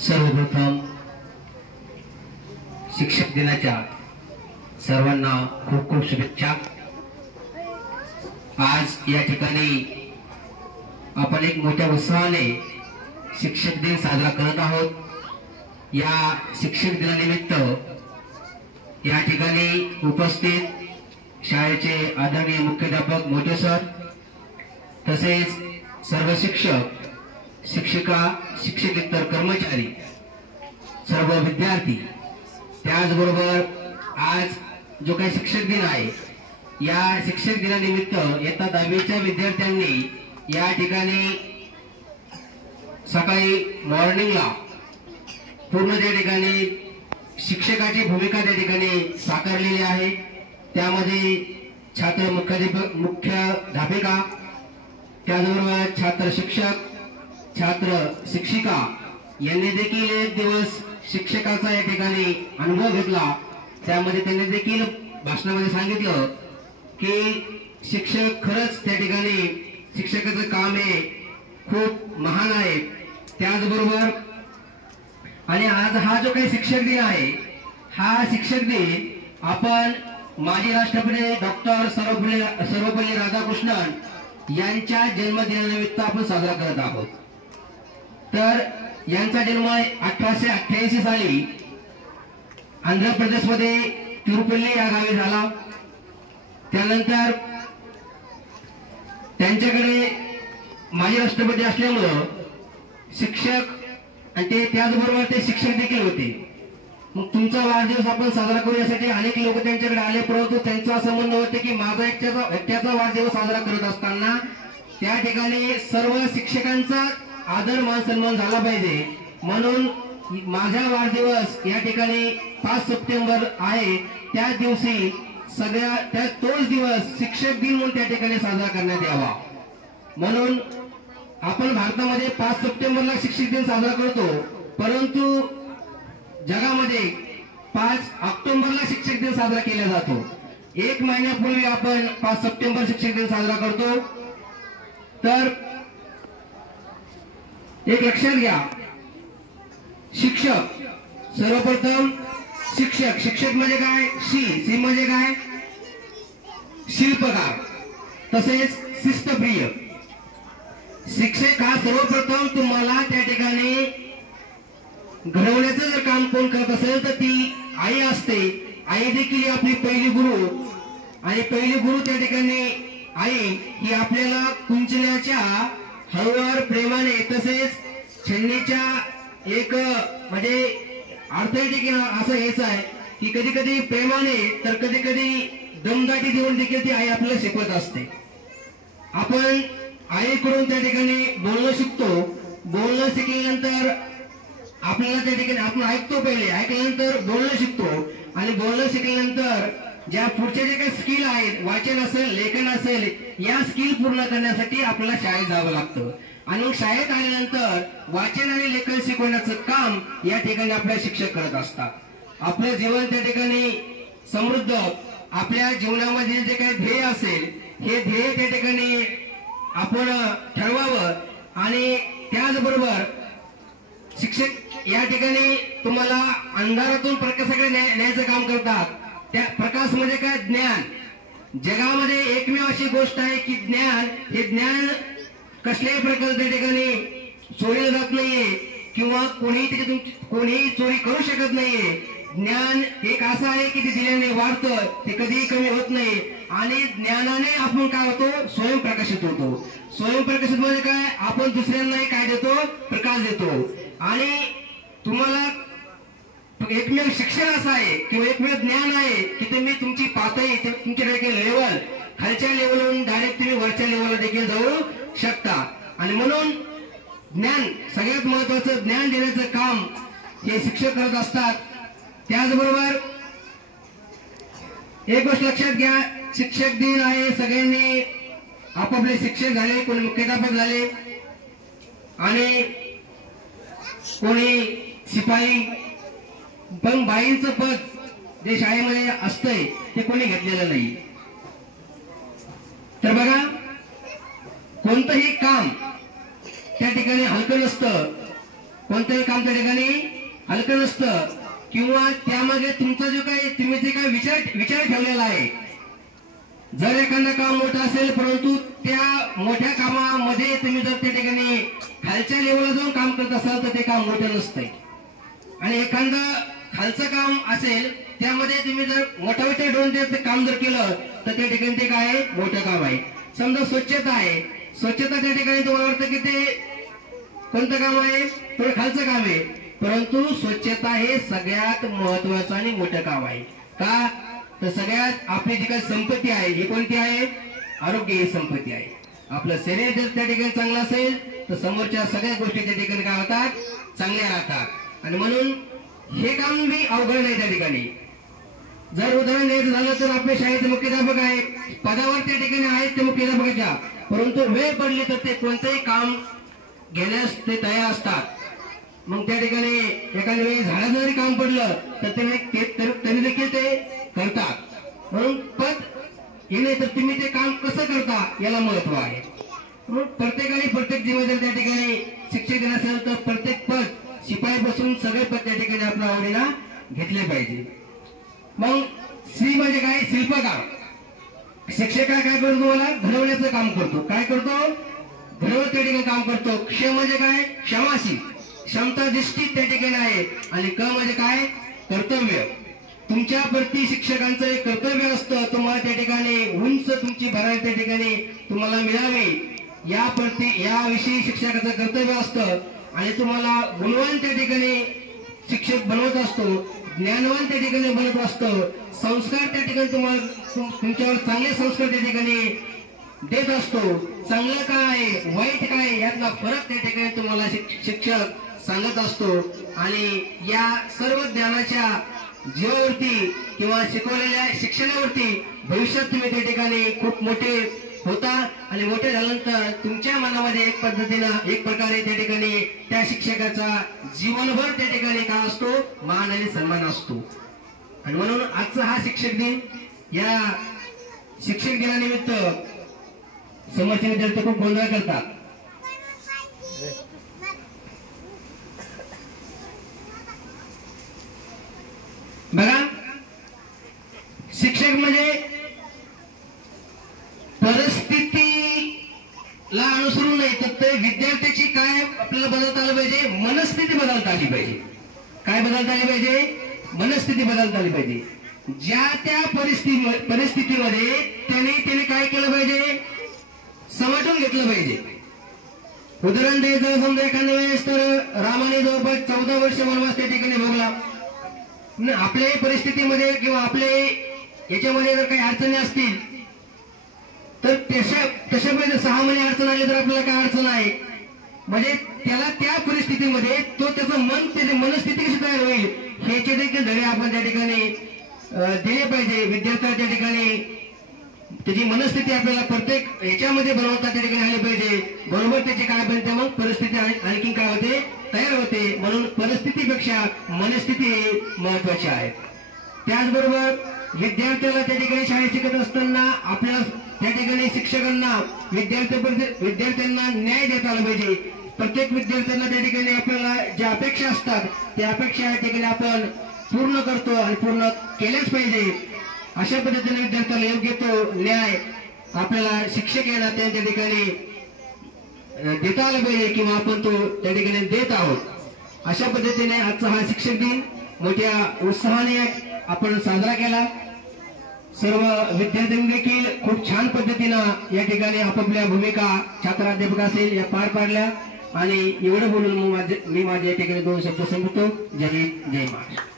सर्वप्रथम शिक्षक दिनाच्या सर्वांना खूप खूप शुभेच्छा। आज या ठिकाणी आपण एक मोठ्या उत्साहाने शिक्षक दिन साजरा करत आहोत। या शिक्षक दिनानिमित्त या ठिकाणी उपस्थित शाळेचे आदरणीय मुख्याध्यापक मोठे सर, तसेच सर्व शिक्षक, शिक्षिका, शिक्षकेतर कर्मचारी, सर्व विद्यार्थी, त्याचबरोबर आज जो काही शिक्षक दिन आहे, या शिक्षक दिनानिमित्त इयत्ता 10वीच्या विद्यार्थ्यांनी या ठिकाणी सकाळी मॉर्निंगला पूर्ण त्या ठिकाणी शिक्षकाची भूमिका त्या ठिकाणी साकारलेली आहे। त्यामध्ये छात्र मुख्याध्यापिका, त्याचबरोबर छात्र शिक्षक, छात्र शिक्षिका यांनी देखील एक दिवस शिक्षकाचा या ठिकाणी अनुभव घेतला। त्यामध्ये त्यांनी देखील भाषणामध्ये सांगितलं की शिक्षक खरंच त्या ठिकाणी शिक्षकाचं काम हे खूप महान आहे। त्याचबरोबर आणि आज हा जो काही शिक्षक दिन आहे, हा शिक्षक दिन आपण माजी राष्ट्रपती डॉक्टर सर्वपल्ली राधाकृष्णन यांच्या जन्मदिनानिमित्त आपण साजरा करत आहोत। तर यांचा जन्म 1888 साली आंध्र प्रदेशमध्ये तिरुपल्ली या गावी झाला। त्यानंतर त्यांच्याकडे माजी राष्ट्रपती असल्यामुळं शिक्षक आणि ते त्याचबरोबर ते शिक्षक देखील होते। मग तुमचा वाढदिवस आपण साजरा करू यासाठी अनेक लोक त्यांच्याकडे आले, परंतु त्यांचं असं म्हणणं होतं की माझा एकट्याचा वाढदिवस साजरा करत असताना त्या ठिकाणी सर्व शिक्षकांचा आदर मान सन्मान झाला पाहिजे, म्हणून माझा वाढदिवस या ठिकाणी 5 सप्टेंबर आहे, त्या दिवशी सगळ्या तोच दिवस शिक्षक दिन म्हणून त्या ठिकाणी साजरा करण्यात यावा। म्हणून आपण भारतामध्ये 5 सप्टेंबरला शिक्षक दिन साजरा करतो, परंतु जगामध्ये 5 ऑक्टोबरला शिक्षक दिन साजरा केला जातो। 1 महिन्यापूर्वी आपण 5 सप्टेंबर शिक्षक दिन साजरा करतो। तर एक लक्षात घ्या, शिक्षक सर्वप्रथम शिक्षक म्हणजे काय, शी म्हणजे काय, शिल्पकार, तसेच शिस्तप्रिय। शिक्षक हा सर्वप्रथम तुम्हाला त्या ठिकाणी घडवण्याचं जर काम कोण करत असेल तर ती आई असते। आई देखील आपली पहिली गुरु, आणि पहिली गुरु त्या ठिकाणी आई ही आपल्याला कुंचल्याच्या हळूवार प्रेमाने, तसेच छन्नीच्या एक म्हणजे अर्थ देखील असं घ्यायचं आहे की कधी कधी प्रेमाने तर कधी कधी दमदाटी देऊन देखील ती आई आपल्याला शिकवत असते। आपण आईकडून त्या ठिकाणी बोलणं शिकतो, बोलणं शिकल्यानंतर आपल्याला त्या ठिकाणी आपण ऐकतो, पहिले ऐकल्यानंतर बोलणं शिकतो, आणि बोलणं शिकल्यानंतर ज्या पुढच्या जे काही स्किल आहेत, वाचन असेल, लेखन असेल, या स्किल पूर्ण करण्यासाठी आपल्याला शाळेत जावं लागतं। आणि शाळेत आल्यानंतर वाचन आणि लेखन शिकवण्याचं काम या ठिकाणी आपल्या शिक्षक करत असतात। आपलं जीवन त्या ठिकाणी समृद्ध, आपल्या जीवनामध्ये जे काही ध्येय असेल, हे ध्येय त्या ठिकाणी आपण ठरवावं, आणि त्याचबरोबर शिक्षक या ठिकाणी तुम्हाला अंधारातून प्रकाशाकडे न्यायचं काम करतात। त्या प्रकाश म्हणजे काय, ज्ञान। जगामध्ये एकमेव अशी गोष्ट आहे की ज्ञान, हे ज्ञान कसल्याही प्रकारे त्या ठिकाणी चोरीला जात नाहीये, किंवा कोणीही चोरी करू शकत नाहीये। ज्ञान एक असं आहे की ते दिल्याने वाढतं, ते कधीही कमी होत नाही, आणि ज्ञानाने आपण काय होतो, स्वयंप्रकाशित होतो। स्वयंप्रकाशित म्हणजे काय, आपण दुसऱ्यांनाही काय देतो, प्रकाश देतो। आणि तुम्हाला एकमेव शिक्षण असं आहे किंवा एकमेव ज्ञान आहे की तुम्ही तुमची पातळी, तुमच्याकडे लेवल, खालच्या लेवलवरून डायरेक्ट तुम्ही वरच्या लेवलला देखील जाऊ शकता। आणि म्हणून ज्ञान, सगळ्यात महत्वाचं ज्ञान देण्याचं काम हे शिक्षक करत असतात। त्याचबरोबर एक गोष्ट लक्षात घ्या, शिक्षक दिन आहे, सगळ्यांनी आपापले शिक्षक झाले, कोणी मुख्याध्यापक झाले, आणि कोणी शिपाई, पण बाईंचं पद जे शाळेमध्ये असतंय ते कोणी घेतलेलं नाही। तर बघा, कोणतंही काम त्या ठिकाणी हलकं नसतं, कोणतंही काम त्या ठिकाणी हलकं नसतं किंवा त्यामध्ये तुमचा जो काही तुम्ही जे काही विचार ठेवलेला आहे, जर एखादं काम मोठं असेल परंतु त्या मोठ्या कामामध्ये तुम्ही जर त्या ठिकाणी खालच्या लेवलला जाऊन काम करत असाल तर ते काम मोठं नसतंय. आणि एखादं खालचं काम असेल त्यामध्ये तुम्ही जर मोठा विचार ठेवून ते काम जर केलं तर त्या ठिकाणी ते काय आहे, मोठं काम आहे. समजा स्वच्छता आहे, स्वच्छता त्या ठिकाणी तुम्हाला वाटतं की ते कोणतं काम आहे, थोडं खालचं काम आहे, परंतु स्वच्छता हे सगळ्यात महत्वाचं आणि मोठं काम आहे. का तर सगळ्यात आपली जी काही संपत्ती आहे ही कोणती आहे, आरोग्य ही संपत्ती आहे. आपलं शरीर जर त्या ठिकाणी चांगलं असेल तर समोरच्या सगळ्या गोष्टी त्या ठिकाणी काय होतात, चांगल्या राहतात. आणि म्हणून हे काम बी अवघड नाही. त्या ठिकाणी जर उदाहरण द्यायचं झालं तर आपल्या शाळेचे मुख्याध्यापक आहे, पदावर त्या ठिकाणी आहेत ते मुख्याध्यापकाच्या, परंतु वेळ पडली तर ते कोणतंही काम घेण्यास ते तयार असतात. मग त्या ठिकाणी एखाद्या वेळी झाडाचं जरी काम पडलं तर तरी देखील ते करतात. म्हणून पद येणे तर तुम्ही ते काम कसं करता याला महत्व आहे. म्हणून प्रत्येकाने प्रत्येक जिम्मेदारी त्या ठिकाणी शिक्षक दिन असेल तर प्रत्येक पद शिपाईपासून सगळे पद त्या ठिकाणी आपल्या आवडीला घेतले पाहिजे. मग श्री म्हणजे काय, शिल्पकार. शिक्षक काय करतो, तुम्हाला घडवण्याचं काम करतो. काय करतो, घडवत त्या ठिकाणी काम करतो. क्ष म्हणजे काय, क्षमाशील, क्षमता दृष्टी त्या ठिकाणी आहे. आणि क म्हणजे काय, कर्तव्य. तुमच्या प्रती शिक्षकांचं एक कर्तव्य असतं, तुम्हाला त्या ठिकाणी उंच तुमची भरारी त्या ठिकाणी तुम्हाला मिळावी याविषयी शिक्षकाचं कर्तव्य असतं. आणि तुम्हाला गुणवान त्या ठिकाणी शिक्षक बनवत असतो, ज्ञानवान त्या ठिकाणी बनवत असतो, संस्कार त्या ठिकाणी तुम्हाला तुमच्यावर चांगले संस्कार त्या ठिकाणी देत असतो. चांगलं काय वाईट काय यातला फरक त्या ठिकाणी तुम्हाला शिक्षक सांगत असतो. आणि या सर्व ज्ञानाच्या जीवावरती किंवा शिकवलेल्या शिक्षणावरती भविष्यात तुम्ही त्या ठिकाणी खूप मोठे होता. आणि मोठे झाल्यानंतर तुमच्या मनामध्ये एक पद्धतीनं एक प्रकारे त्या ठिकाणी त्या शिक्षकाचा जीवनभर त्या ठिकाणी काय असतो, मान आणि सन्मान असतो. आणि म्हणून आजचा हा शिक्षक दिन, या शिक्षक दिनानिमित्त समोरचे विद्यार्थी खूप गोंधळ करतात. बघा, शिक्षक म्हणजे परिस्थितीला अनुसरून नाही तर ते विद्यार्थ्याची काय आपल्याला बदलता आली पाहिजे, मनस्थिती बदलता आली पाहिजे. काय बदलता आली पाहिजे, मनस्थिती बदलता आली पाहिजे. ज्या त्या परिस्थितीमध्ये त्याने काय केलं पाहिजे, समटून घेतलं पाहिजे. उदाहरण द्यायचं समजा एखाद्या वेळेस तर रामाने जवळपास 14 वर्ष वनवास त्या ठिकाणी भोगला. आपल्या परिस्थितीमध्ये किंवा आपल्या याच्यामध्ये जर काही अडचणी असतील तर तशामध्ये 6 महिने अडचण आली तर आपल्याला काय अडचण आहे, म्हणजे त्याला त्या परिस्थितीमध्ये तो त्याचं मन, त्याची मनस्थिती कशी तयार होईल ह्याचे देखील धडे आपण त्या ठिकाणी दिले पाहिजे. विद्यार्थ्याला त्या ठिकाणी त्याची मनस्थिती आपल्याला प्रत्येक ह्याच्यामध्ये बनवता त्या ठिकाणी आली पाहिजे. बरोबर त्याची काय बनते, मग परिस्थिती आणखी काय होते, तयार होते. म्हणून परिस्थितीपेक्षा मनस्थिती हे महत्वाची आहे. त्याचबरोबर विद्यार्थ्याला त्या ठिकाणी शाळेत शिकत असताना आपल्या त्या ठिकाणी शिक्षकांना विद्यार्थ्यांना न्याय देता आला पाहिजे. प्रत्येक विद्यार्थ्यांना त्या ठिकाणी आपल्याला ज्या अपेक्षा असतात त्या अपेक्षा या ठिकाणी आपण पूर्ण करतो आणि पूर्ण केल्याच पाहिजे. अशा पद्धतीने विद्यार्थ्याला योग्य तो न्याय आपल्याला शिक्षक या नात्याने त्या ठिकाणी देता आला पाहिजे किंवा आपण तो त्या ठिकाणी देत आहोत. अशा पद्धतीने आजचा हा शिक्षक दिन मोठ्या उत्साहाने आपण साजरा केला. सर्व विद्यार्थ्यांनी देखील खूप छान पद्धतीनं या ठिकाणी आपापल्या भूमिका छात्राध्यापक असेल या पार पाडल्या. आणि एवढं बोलून मी माझ्या या ठिकाणी 2 शब्द संपवतो. जय हिंद, जय महाराष्ट्र.